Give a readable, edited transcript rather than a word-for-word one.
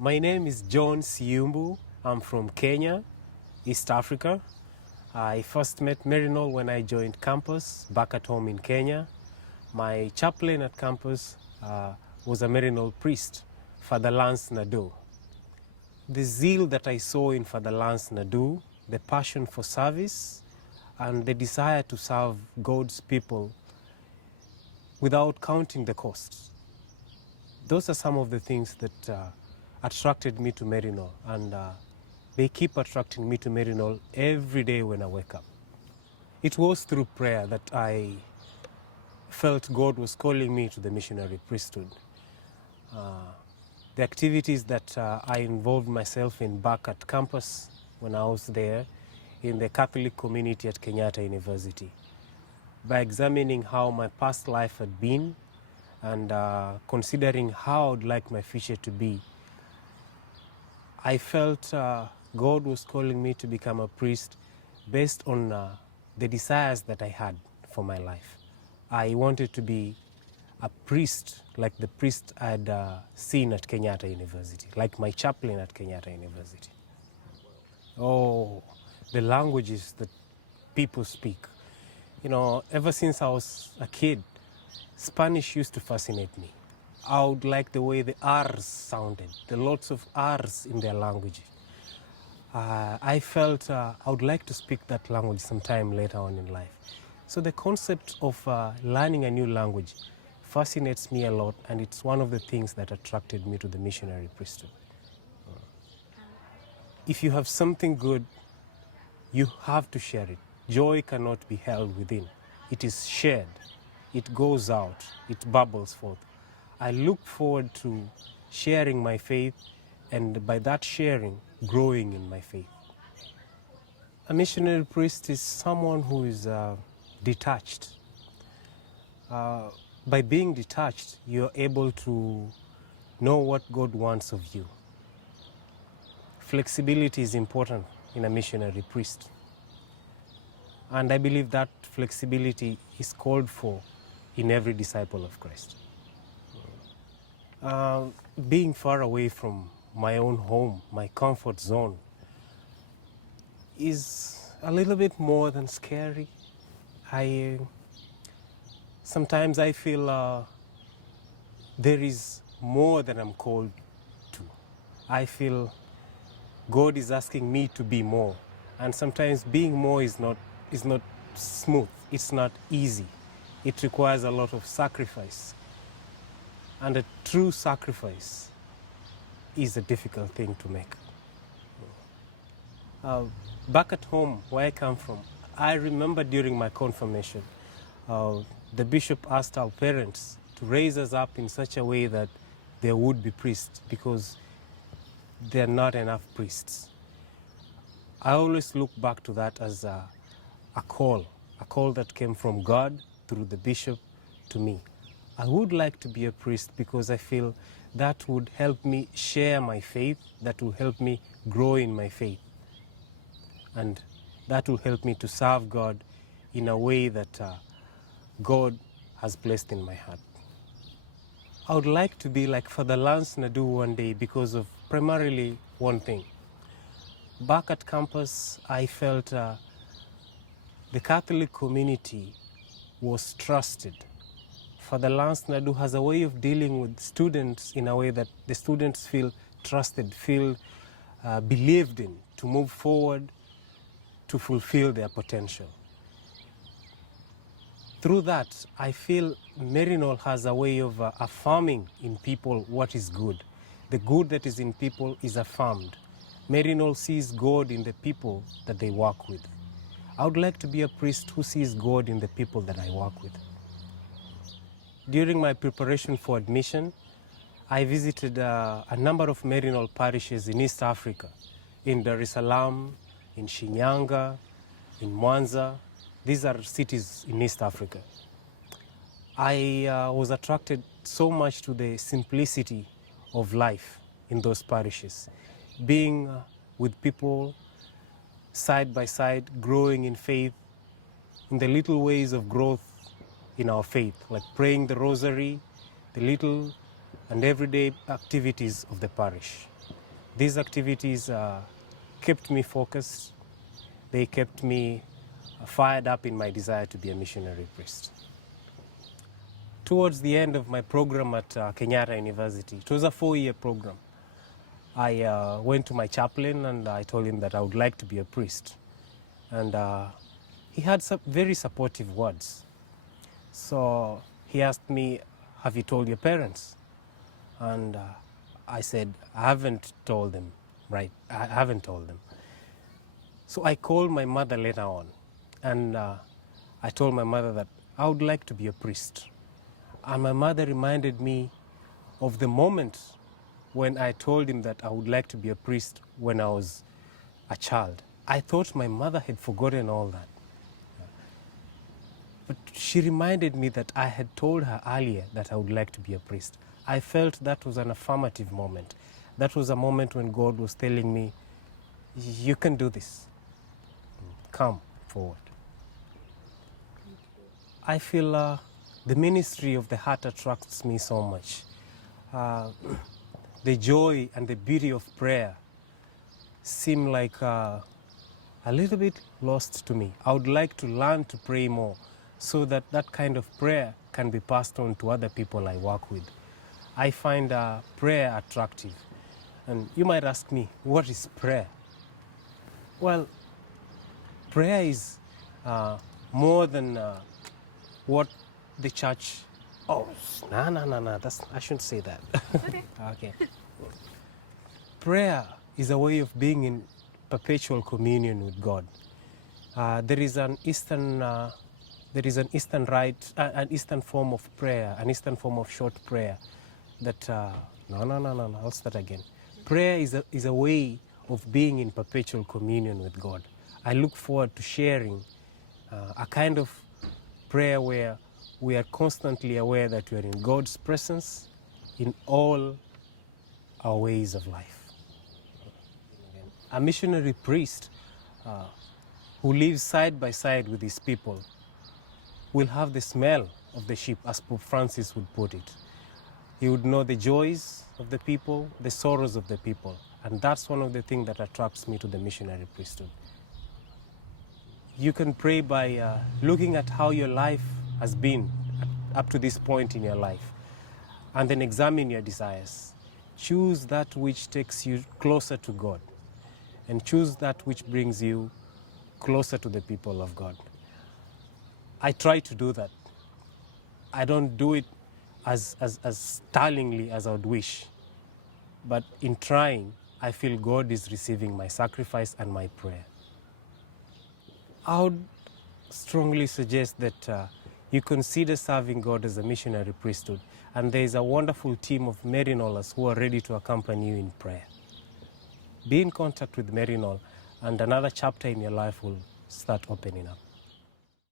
My name is John Siyumbu. I'm from Kenya, East Africa. I first met Maryknoller when I joined campus back at home in Kenya. My chaplain at campus was a Maryknoller priest, Father Lance Nadeau. The zeal that I saw in Father Lance Nadeau, the passion for service, and the desire to serve God's people without counting the costs. Those are some of the things that attracted me to Maryknoller, and they keep attracting me to Maryknoller every day when I wake up. It was through prayer that I felt God was calling me to the missionary priesthood. The activities that I involved myself in back at campus when I was there in the Catholic community at Kenyatta University, by examining how my past life had been and considering how I'd like my future to be, I felt God was calling me to become a priest based on the desires that I had for my life. I wanted to be a priest like the priest I'd seen at Kenyatta University, like my chaplain at Kenyatta University. Oh, the languages that people speak. You know, ever since I was a kid, Spanish used to fascinate me. I would like the way the R's sounded, the lots of R's in their language. I felt I would like to speak that language sometime later on in life. So the concept of learning a new language fascinates me a lot, and it's one of the things that attracted me to the missionary priesthood. If you have something good, you have to share it. Joy cannot be held within. It is shared. It goes out. It bubbles forth. I look forward to sharing my faith, and by that sharing, growing in my faith. A missionary priest is someone who is detached. By being detached, you're able to know what God wants of you. Flexibility is important in a missionary priest. And I believe that flexibility is called for in every disciple of Christ. Being far away from my own home, my comfort zone, is a little bit more than scary. Sometimes I feel there is more than I'm called to. I feel God is asking me to be more. And sometimes being more is not smooth. It's not easy. It requires a lot of sacrifice. And a true sacrifice is a difficult thing to make. Back at home, where I come from, I remember during my confirmation, the bishop asked our parents to raise us up in such a way that there would be priests, because there are not enough priests. I always look back to that as a call that came from God through the bishop to me. I would like to be a priest because I feel that would help me share my faith, that will help me grow in my faith, and that will help me to serve God in a way that God has placed in my heart. I would like to be like Father Lance Nadeau one day because of primarily one thing. Back at campus, I felt the Catholic community was trusted. Father Lance Nadeau has a way of dealing with students in a way that the students feel trusted, feel believed in, to move forward, to fulfill their potential. Through that, I feel Maryknoller has a way of affirming in people what is good. The good that is in people is affirmed. Maryknoller sees God in the people that they work with. I would like to be a priest who sees God in the people that I work with. During my preparation for admission, I visited a number of Maryknoller parishes in East Africa, in Dar es Salaam, in Shinyanga, in Mwanza. These are cities in East Africa. I was attracted so much to the simplicity of life in those parishes. Being with people side by side, growing in faith, in the little ways of growth in our faith, like praying the rosary, the little and everyday activities of the parish. These activities kept me focused. They kept me fired up in my desire to be a missionary priest. Towards the end of my program at Kenyatta University, it was a 4-year program, I went to my chaplain and I told him that I would like to be a priest. And he had some very supportive words. So he asked me, have you told your parents? And I said, I haven't told them, right? I haven't told them. So I called my mother later on, and I told my mother that I would like to be a priest. And my mother reminded me of the moment when I told him that I would like to be a priest when I was a child. I thought my mother had forgotten all that. But she reminded me that I had told her earlier that I would like to be a priest. I felt that was an affirmative moment. That was a moment when God was telling me, you can do this. Come forward. I feel the ministry of the heart attracts me so much. The joy and the beauty of prayer seem like a little bit lost to me. I would like to learn to pray more so that that kind of prayer can be passed on to other people I work with. I find prayer attractive. And you might ask me, what is prayer? Well, prayer is more than what the church... Oh, no, I shouldn't say that. Okay. Okay. Prayer is a way of being in perpetual communion with God. There is an Eastern rite, an Eastern form of prayer, an Eastern form of short prayer. That no, I'll start again. Prayer is a way of being in perpetual communion with God. I look forward to sharing a kind of prayer where we are constantly aware that we are in God's presence in all our ways of life. A missionary priest who lives side by side with his people will have the smell of the sheep, as Pope Francis would put it. He would know the joys of the people, the sorrows of the people. And that's one of the things that attracts me to the missionary priesthood. You can pray by looking at how your life has been up to this point in your life, and then examine your desires. Choose that which takes you closer to God, and choose that which brings you closer to the people of God. I try to do that. I don't do it as startlingly as I would wish, but in trying, I feel God is receiving my sacrifice and my prayer. I would strongly suggest that you consider serving God as a missionary priesthood, and there is a wonderful team of maryknollers who are ready to accompany you in prayer. Be in contact with maryknoll, and another chapter in your life will start opening up.